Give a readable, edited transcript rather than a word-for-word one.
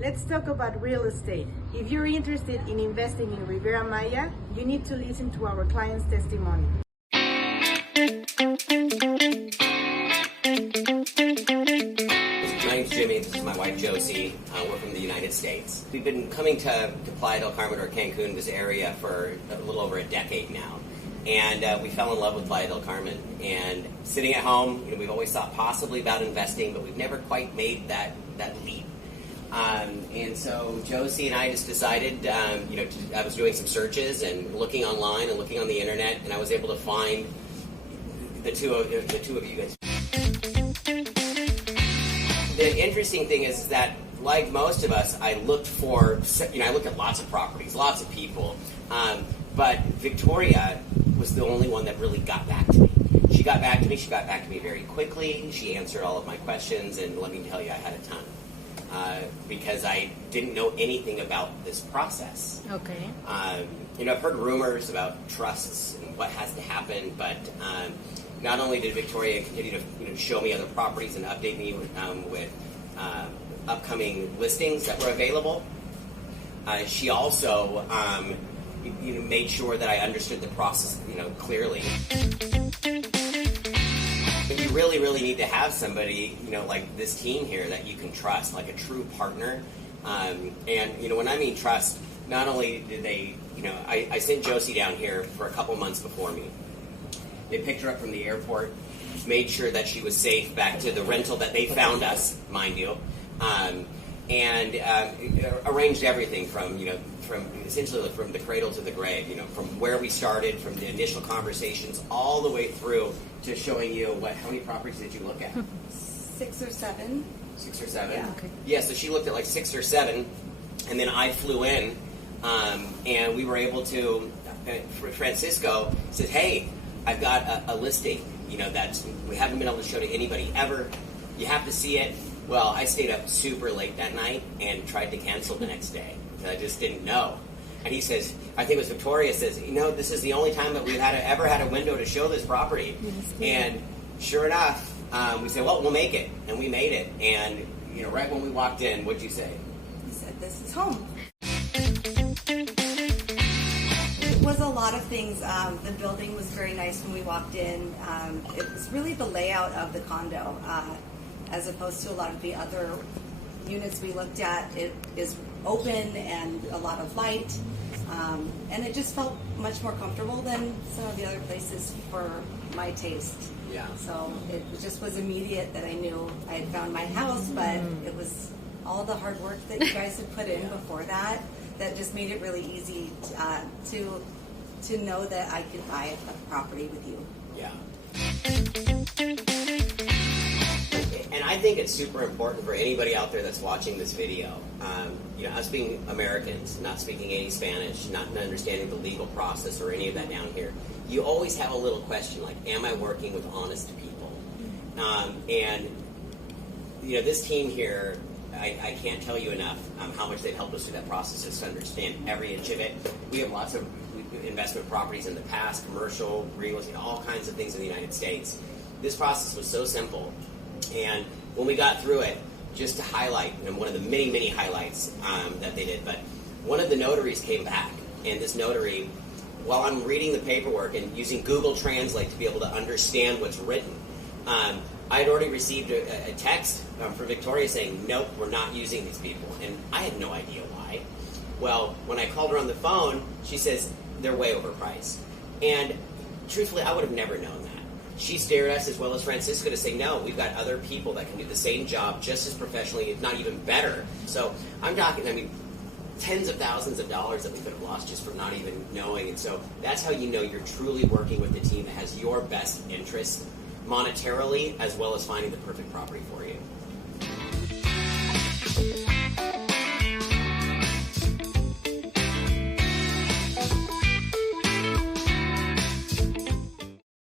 Let's talk about real estate. If you're interested in investing in Riviera Maya, you need to listen to our client's testimony. My name's Jimmy, this is my wife Josy. We're from the United States. We've been coming to Playa del Carmen or Cancun, this area, for a little over a decade now. And we fell in love with Playa del Carmen. And sitting at home, we've always thought possibly about investing, but we've never quite made that leap. And so Josy and I just decided, I was doing some searches and looking online and looking on the internet, and I was able to find the two of you guys. The interesting thing is that, like most of us, I looked at lots of properties, lots of people, but Victoria was the only one that really got back to me. She got back to me very quickly. She answered all of my questions, and let me tell you, I had a ton. Because I didn't know anything about this process. Okay. I've heard rumors about trusts and what has to happen, but not only did Victoria continue to show me other properties and update me with upcoming listings that were available, she also made sure that I understood the process clearly. But you really, really need to have somebody, like this team here that you can trust, like a true partner. And when I mean trust, not only did they, I sent Josy down here for a couple months before me. They picked her up from the airport, made sure that she was safe back to the rental that they found us, mind you, and arranged everything from essentially from the cradle to the grave, from where we started, from the initial conversations, all the way through to showing you how many properties did you look at? 6 or 7. 6 or 7? Yeah. Okay. Yeah, so she looked at like 6 or 7, and then I flew in, and we were able to, Francisco said, hey, I've got a listing, that we haven't been able to show to anybody ever. You have to see it. Well, I stayed up super late that night and tried to cancel the next day. I just didn't know. And he says, I think it was Victoria says, this is the only time that we've ever had a window to show this property. And sure enough, we said, well, we'll make it. And we made it. And, right when we walked in, what'd you say? He said, this is home. It was a lot of things. The building was very nice when we walked in. It was really the layout of the condo, as opposed to a lot of the other units we looked at. It is open and a lot of light, and it just felt much more comfortable than some of the other places for my taste. Yeah. So it just was immediate that I knew I had found my house, but it was all the hard work that you guys had put in before that just made it really easy to know that I could buy a property with you. Yeah. And I think it's super important for anybody out there that's watching this video. Us being Americans, not speaking any Spanish, not understanding the legal process or any of that down here, you always have a little question like, am I working with honest people? And this team here, I can't tell you enough how much they've helped us through that process, just to understand every inch of it. We have lots of investment properties in the past, commercial, real estate, all kinds of things in the United States. This process was so simple. And when we got through it, just to highlight, one of the many, many highlights that they did, but one of the notaries came back, and this notary, while I'm reading the paperwork and using Google Translate to be able to understand what's written, I had already received a text from Victoria saying, nope, we're not using these people. And I had no idea why. Well, when I called her on the phone, she says, they're way overpriced. And truthfully, I would have never known that. She stared at us as well as Francisco to say, no, we've got other people that can do the same job just as professionally, if not even better. So I'm talking, tens of thousands of dollars that we could have lost just for not even knowing. And so that's how you know you're truly working with the team that has your best interest monetarily as well as finding the perfect property for you.